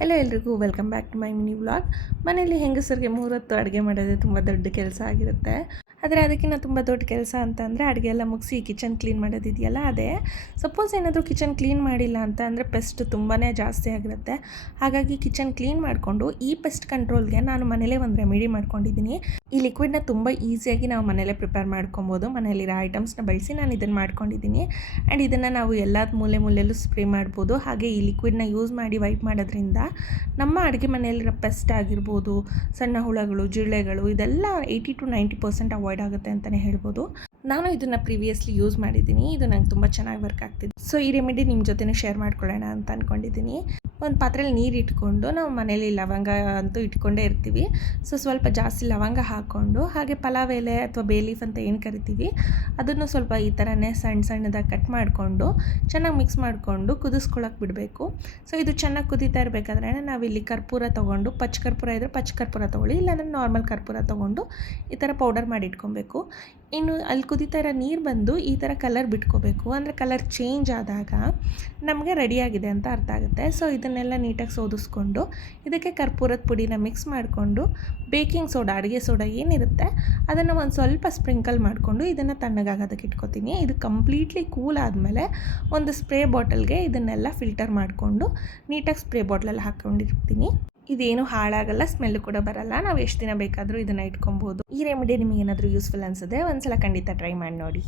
Hello ಎಲ್ರಿಗೂ welcome back to my mini vlog. ಮನೆಯಲ್ಲಿ ಹೆಂಗಸರಿಗೆ 3 ಹೊತ್ತು ಅಡುಗೆ ಮಾಡೋದೇ ತುಂಬ ದೊಡ್ಡ ಕೆಲಸ ಆಗಿರುತ್ತೆ. ಆದರೆ ಅದಕ್ಕಿಂತ ತುಂಬ ದೊಡ್ಡ ಕೆಲಸ ಅಂತಂದರೆ ಅಡುಗೆ ಎಲ್ಲ ಮುಗಿಸಿ ಕಿಚನ್ ಕ್ಲೀನ್ ಮಾಡೋದಿದೆಯಲ್ಲ ಅದೇ. ಸಪೋಸ್ ಏನಾದರೂ ಕಿಚನ್ ಕ್ಲೀನ್ ಮಾಡಿಲ್ಲ ಅಂತ ಅಂದರೆ ಪೆಸ್ಟ್ ತುಂಬಾ ಜಾಸ್ತಿ ಆಗಿರುತ್ತೆ. ಹಾಗಾಗಿ ಕಿಚನ್ ಕ್ಲೀನ್ ಮಾಡಿಕೊಂಡು ಈ ಪೆಸ್ಟ್ ಕಂಟ್ರೋಲ್ಗೆ ನಾನು ಮನೇಲೇ ಒಂದು ರೆಮಿಡಿ ಮಾಡ್ಕೊಂಡಿದ್ದೀನಿ. ಈ ಲಿಕ್ವಿಡ್ನ ತುಂಬ ಈಸಿಯಾಗಿ ನಾವು ಮನೇಲೇ ಪ್ರಿಪೇರ್ ಮಾಡ್ಕೊಬೋದು. ಮನೆಯಲ್ಲಿರೋ ಐಟಮ್ಸ್ನ ಬಳಸಿ ನಾನು ಇದನ್ನು ಮಾಡ್ಕೊಂಡಿದ್ದೀನಿ. ಆ್ಯಂಡ್ ಇದನ್ನು ನಾವು ಎಲ್ಲ ಮೂಲೆಯಲ್ಲೂ ಸ್ಪ್ರೇ ಮಾಡ್ಬೋದು. ಹಾಗೆ ಈ ಲಿಕ್ವಿಡ್ನ ಯೂಸ್ ಮಾಡಿ ವೈಪ್ ಮಾಡೋದ್ರಿಂದ ನಮ್ಮ ಅಡುಗೆ ಮನೆಯಲ್ಲಿರೋ ಪೆಸ್ಟ್ ಆಗಿರ್ಬೋದು, ಸಣ್ಣ ಹುಳಗಳು, ಜಿರಳೆಗಳು ಇದೆಲ್ಲ 80 to 90% ಅವಾಯ್ಡ್ ಆಗುತ್ತೆ ಅಂತಲೇ ಹೇಳ್ಬೋದು. ನಾನು ಇದನ್ನು ಪ್ರೀವಿಯಸ್ಲಿ ಯೂಸ್ ಮಾಡಿದ್ದೀನಿ. ಇದು ನಂಗೆ ತುಂಬ ಚೆನ್ನಾಗಿ ವರ್ಕ್ ಆಗ್ತಿದೆ. ಸೊ ಈ ರೆಮಿಡಿ ನಿಮ್ಮ ಜೊತೆನೇ ಶೇರ್ ಮಾಡ್ಕೊಳ್ಳೋಣ ಅಂತ ಅಂದ್ಕೊಂಡಿದ್ದೀನಿ. ಒಂದು ಪಾತ್ರೆಯಲ್ಲಿ ನೀರು ಇಟ್ಕೊಂಡು, ನಾವು ಮನೇಲಿ ಲವಂಗ ಅಂತೂ ಇಟ್ಕೊಂಡೇ ಇರ್ತೀವಿ. ಸೊ ಸ್ವಲ್ಪ ಜಾಸ್ತಿ ಲವಂಗ ಹಾಕ್ಕೊಂಡು, ಹಾಗೆ ಪಲಾವ್ ಎಲೆ ಅಥವಾ ಬೇ ಲೀಫ್ ಅಂತ ಏನು ಕರಿತೀವಿ ಅದನ್ನು ಸ್ವಲ್ಪ ಈ ಥರನೇ ಸಣ್ಣದಾಗಿ ಕಟ್ ಮಾಡಿಕೊಂಡು ಚೆನ್ನಾಗಿ ಮಿಕ್ಸ್ ಮಾಡಿಕೊಂಡು ಕುದಿಸ್ಕೊಳ್ಳೋಕೆ ಬಿಡಬೇಕು. ಸೊ ಇದು ಚೆನ್ನಾಗಿ ಕುದೀತಾ ಇರಬೇಕಾದ್ರೆ ನಾವಿಲ್ಲಿ ಕರ್ಪೂರ ತೊಗೊಂಡು, ಪಚ್ಚ ಕರ್ಪೂರ ಇದ್ದರೆ ಪಚ್ಚ ಕರ್ಪೂರ ತೊಗೊಳ್ಳಿ, ಇಲ್ಲಾಂದರೆ ನಾರ್ಮಲ್ ಕರ್ಪೂರ ತೊಗೊಂಡು ಈ ಥರ ಪೌಡರ್ ಮಾಡಿ ಇಟ್ಕೊಬೇಕು. ಇನ್ನು ಅಲ್ಲಿ ಕುದೀತಾ ಇರೋ ನೀರು ಬಂದು ಈ ಥರ ಕಲರ್ ಬಿಟ್ಕೋಬೇಕು. ಅಂದರೆ ಕಲರ್ ಚೇಂಜ್ ಆದಾಗ ನಮಗೆ ರೆಡಿಯಾಗಿದೆ ಅಂತ ಅರ್ಥ ಆಗುತ್ತೆ. ಸೊ ಇದನ್ನೆಲ್ಲ ನೀಟಾಗಿ ಸೋದಿಸ್ಕೊಂಡು ಇದಕ್ಕೆ ಕರ್ಪೂರದ ಪುಡಿನ ಮಿಕ್ಸ್ ಮಾಡಿಕೊಂಡು, ಬೇಕಿಂಗ್ ಸೋಡಾ, ಅಡುಗೆ ಸೋಡಾ ಏನಿರುತ್ತೆ ಅದನ್ನು ಒಂದು ಸ್ವಲ್ಪ ಸ್ಪ್ರಿಂಕಲ್ ಮಾಡಿಕೊಂಡು ಇದನ್ನು ತಣ್ಣಗಾಗೋದಕ್ಕೆ ಇಟ್ಕೊತೀನಿ. ಇದು ಕಂಪ್ಲೀಟ್ಲಿ ಕೂಲ್ ಆದಮೇಲೆ ಒಂದು ಸ್ಪ್ರೇ ಬಾಟಲ್ಗೆ ಇದನ್ನೆಲ್ಲ ಫಿಲ್ಟರ್ ಮಾಡಿಕೊಂಡು ನೀಟಾಗಿ ಸ್ಪ್ರೇ ಬಾಟ್ಲಲ್ಲಿ ಹಾಕ್ಕೊಂಡಿರ್ತೀನಿ. ಇದೇನು ಹಾಳಾಗಲ್ಲ, ಸ್ಮೆಲ್ ಕೂಡ ಬರಲ್ಲ. ನಾವು ಎಷ್ಟು ದಿನ ಬೇಕಾದರೂ ಇದನ್ನು ಇಟ್ಕೊಬೋದು. ಈ ರೆಮಿಡಿ ನಿಮಗೆ ಏನಾದರೂ ಯೂಸ್ಫುಲ್ ಅನಿಸಿದ್ರೆ ಒಂದ್ಸಲ ಖಂಡಿತ ಟ್ರೈ ಮಾಡಿ ನೋಡಿ.